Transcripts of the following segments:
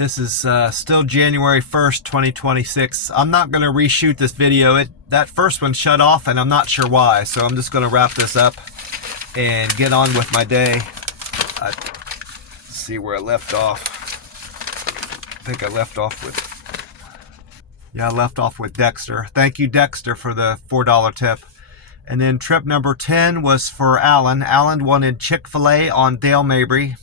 This is still January 1st, 2026. I'm not going to reshoot this video. That first one shut off and I'm not sure why. So I'm just going to wrap this up and get on with my day. Let's see where I left off. I think I left off with... Yeah, I left off with Dexter. Thank you, Dexter, for the $4 tip. And then trip number 10 was for Alan. Alan wanted Chick-fil-A on Dale Mabry.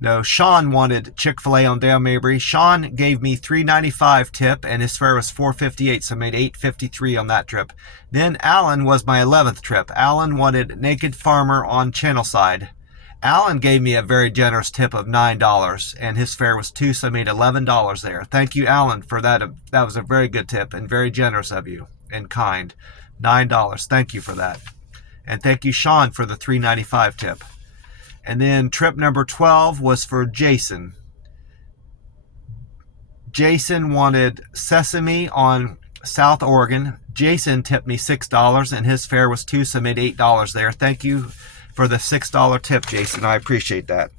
No, Sean wanted Chick-fil-A on Dale Mabry. Sean gave me $3.95 tip, and his fare was $4.58, so I made $8.53 on that trip. Then Alan was my 11th trip. Alan wanted Naked Farmer on Channelside. Alan gave me a very generous tip of $9, and his fare was $2, so I made $11 there. Thank you, Alan, for that. That was a very good tip and very generous of you and kind. $9. Thank you for that. And thank you, Sean, for the $3.95 tip. And then trip number 12 was for Jason. Jason wanted Sesame on South Oregon. Jason tipped me $6, and his fare was $2, so I made $8 there. Thank you for the $6 tip, Jason. I appreciate that.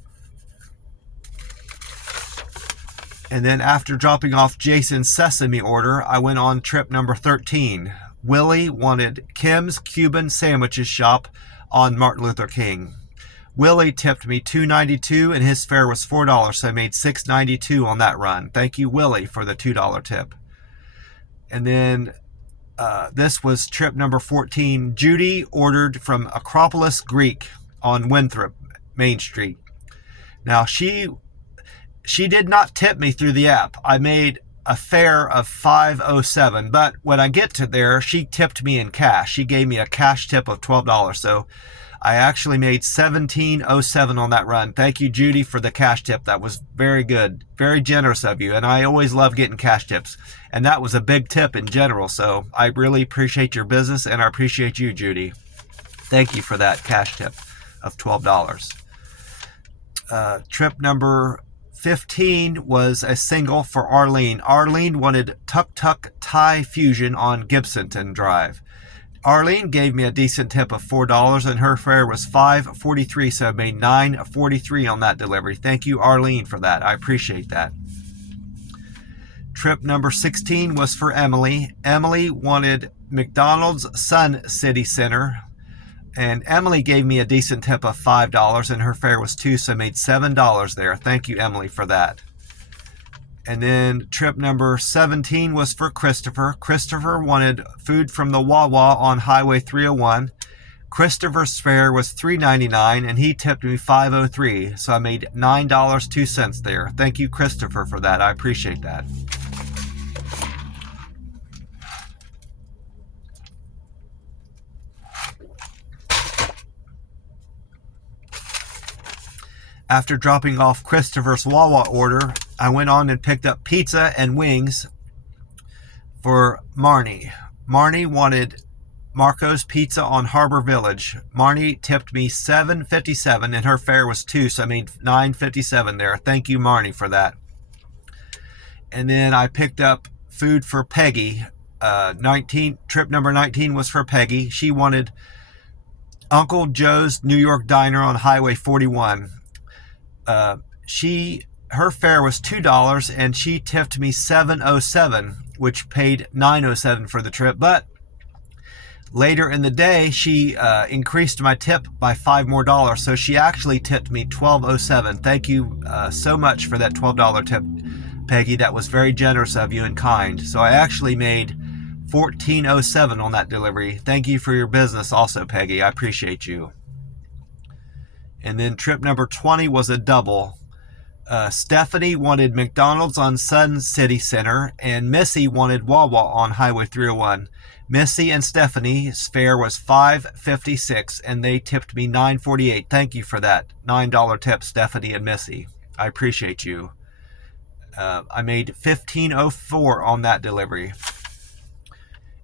And then after dropping off Jason's Sesame order, I went on trip number 13. Willie wanted Kim's Cuban Sandwiches Shop on Martin Luther King. Willie tipped me $2.92 and his fare was $4, so I made $6.92 on that run. Thank you, Willie, for the $2 tip. And then this was trip number 14. Judy ordered from Acropolis Greek on Winthrop, Main Street. Now, she did not tip me through the app. I made a fare of $5.07, but when I get to there, she tipped me in cash. She gave me a cash tip of $12, so I actually made $17.07 on that run. Thank you, Judy, for the cash tip. That was very good, very generous of you, and I always love getting cash tips, and that was a big tip in general, so I really appreciate your business, and I appreciate you, Judy. Thank you for that cash tip of $12. Trip number 15 was a single for Arlene. Arlene wanted Tuk Tuk Thai Fusion on Gibsonton Drive. Arlene gave me a decent tip of $4, and her fare was $5.43, so I made $9.43 on that delivery. Thank you, Arlene, for that. I appreciate that. Trip number 16 was for Emily. Emily wanted McDonald's Sun City Center, and Emily gave me a decent tip of $5, and her fare was $2, so I made $7 there. Thank you, Emily, for that. And then trip number 17 was for Christopher. Christopher wanted food from the Wawa on Highway 301. Christopher's fare was $3.99, and he tipped me $5.03, so I made $9.02 there. Thank you, Christopher, for that. I appreciate that. After dropping off Christopher's Wawa order, I went on and picked up pizza and wings for Marnie. Marnie wanted Marco's Pizza on Harbor Village. Marnie tipped me $7.57 and her fare was $2, so I made $9.57 there. Thank you, Marnie, for that. And then I picked up food for Peggy. Trip number 19 was for Peggy. She wanted Uncle Joe's New York Diner on Highway 41. Her fare was $2, and she tipped me $7.07, which paid $9.07 for the trip. But later in the day, she increased my tip by $5 more, so she actually tipped me $12.07. Thank you so much for that $12 tip, Peggy. That was very generous of you and kind. So I actually made $14.07 on that delivery. Thank you for your business also, Peggy. I appreciate you. And then trip number 20 was a double. Stephanie wanted McDonald's on Sun City Center, and Missy wanted Wawa on Highway 301. Missy and Stephanie's fare was $5.56, and they tipped me $9.48. Thank you for that $9 tip, Stephanie and Missy. I appreciate you. I made $15.04 on that delivery.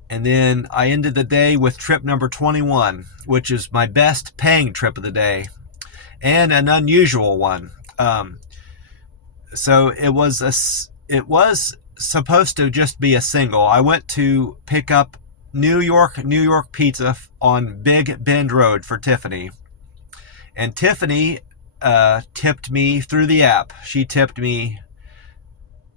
And then I ended the day with trip number 21, which is my best paying trip of the day, and an unusual one. So it was supposed to just be a single. I went to pick up New York pizza on Big Bend Road for Tiffany. And Tiffany tipped me through the app. She tipped me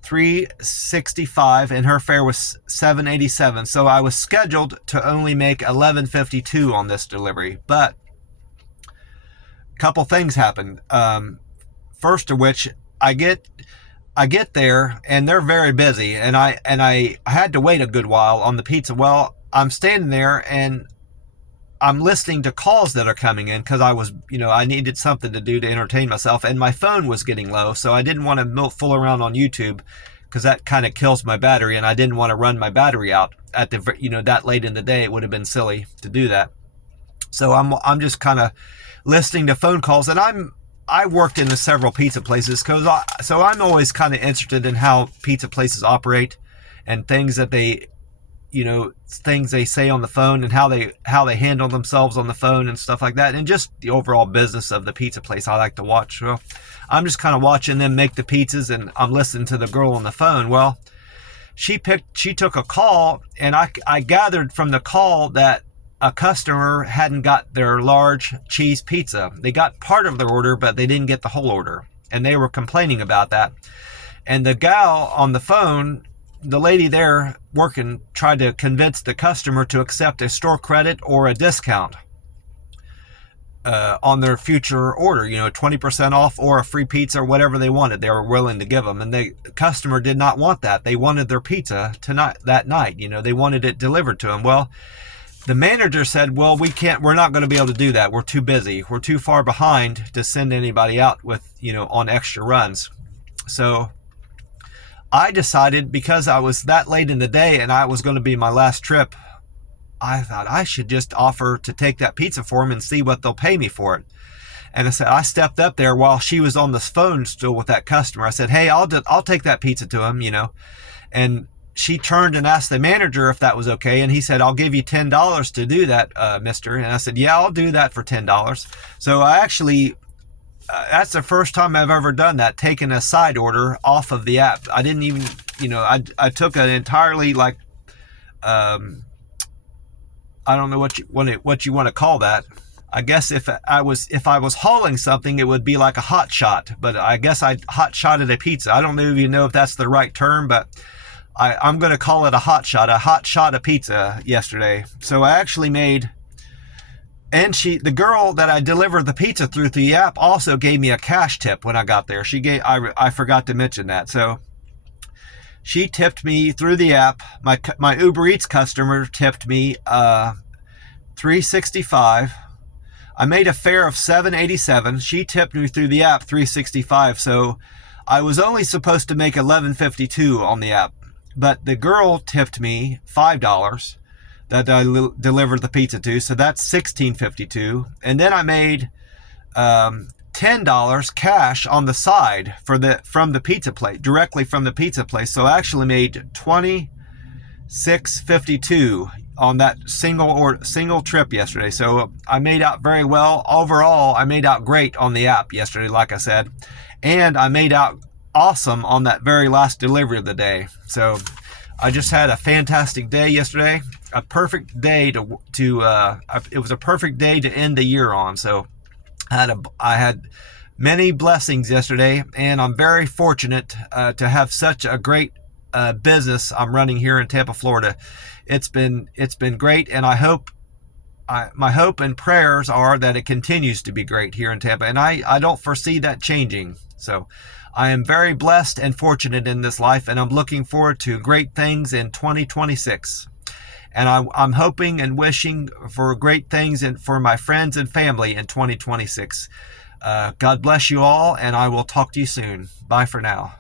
$3.65 and her fare was $7.87. So I was scheduled to only make $11.52 on this delivery, but a couple things happened. First of which, I get there and they're very busy, and I had to wait a good while on the pizza. Well, I'm standing there and I'm listening to calls that are coming in because I needed something to do to entertain myself, and my phone was getting low, so I didn't want to fool around on YouTube because that kind of kills my battery, and I didn't want to run my battery out at that late in the day. It would have been silly to do that. So I'm just kind of listening to phone calls, and I worked in several pizza places, so I'm always kind of interested in how pizza places operate and things that things they say on the phone and how they handle themselves on the phone and stuff like that, and just the overall business of the pizza place I like to watch. So I'm just kind of watching them make the pizzas, and I'm listening to the girl on the phone. Well, she took a call, and I gathered from the call that a customer hadn't got their large cheese pizza. They got part of their order, but they didn't get the whole order, and they were complaining about that. And the gal on the phone, the lady there working, tried to convince the customer to accept a store credit or a discount on their future order, 20% off or a free pizza or whatever they wanted. They were willing to give them, and the customer did not want that. They wanted their pizza that night. They wanted it delivered to them. Well, the manager said, well, we're not going to be able to do that. We're too busy. We're too far behind to send anybody out with, on extra runs. So I decided, because I was that late in the day and I was going to be my last trip, I thought I should just offer to take that pizza for them and see what they'll pay me for it. And I stepped up there while she was on the phone still with that customer. I said, hey, I'll take that pizza to him, And she turned and asked the manager if that was okay. And he said, I'll give you $10 to do that, mister. And I said, yeah, I'll do that for $10. So I actually, that's the first time I've ever done that, taken a side order off of the app. I didn't even, I took an entirely I don't know what you want to call that. I guess if I was hauling something, it would be like a hot shot, but I guess I hot shotted a pizza. I don't know if that's the right term, but I'm going to call it a hot shot. I hot shot a pizza yesterday. So I actually made, and the girl that I delivered the pizza through the app also gave me a cash tip when I got there. I forgot to mention that. So she tipped me through the app. My Uber Eats customer tipped me $3.65. I made a fare of $7.87. She tipped me through the app $3.65. So I was only supposed to make $11.52 on the app. But the girl tipped me $5 that I delivered the pizza to. So that's $16.52. And then I made $10 cash on the side from the pizza place, directly from the pizza place. So I actually made $26.52 on that single trip yesterday. So I made out very well. Overall, I made out great on the app yesterday, like I said, and I made out awesome on that very last delivery of the day. So I just had a fantastic day yesterday. A perfect day it was a perfect day to end the year on. So I had many blessings yesterday, and I'm very fortunate to have such a great business I'm running here in Tampa, Florida. It's been great, and my hope and prayers are that it continues to be great here in Tampa, and I don't foresee that changing. So I am very blessed and fortunate in this life, and I'm looking forward to great things in 2026. And I'm hoping and wishing for great things and for my friends and family in 2026. God bless you all, and I will talk to you soon. Bye for now.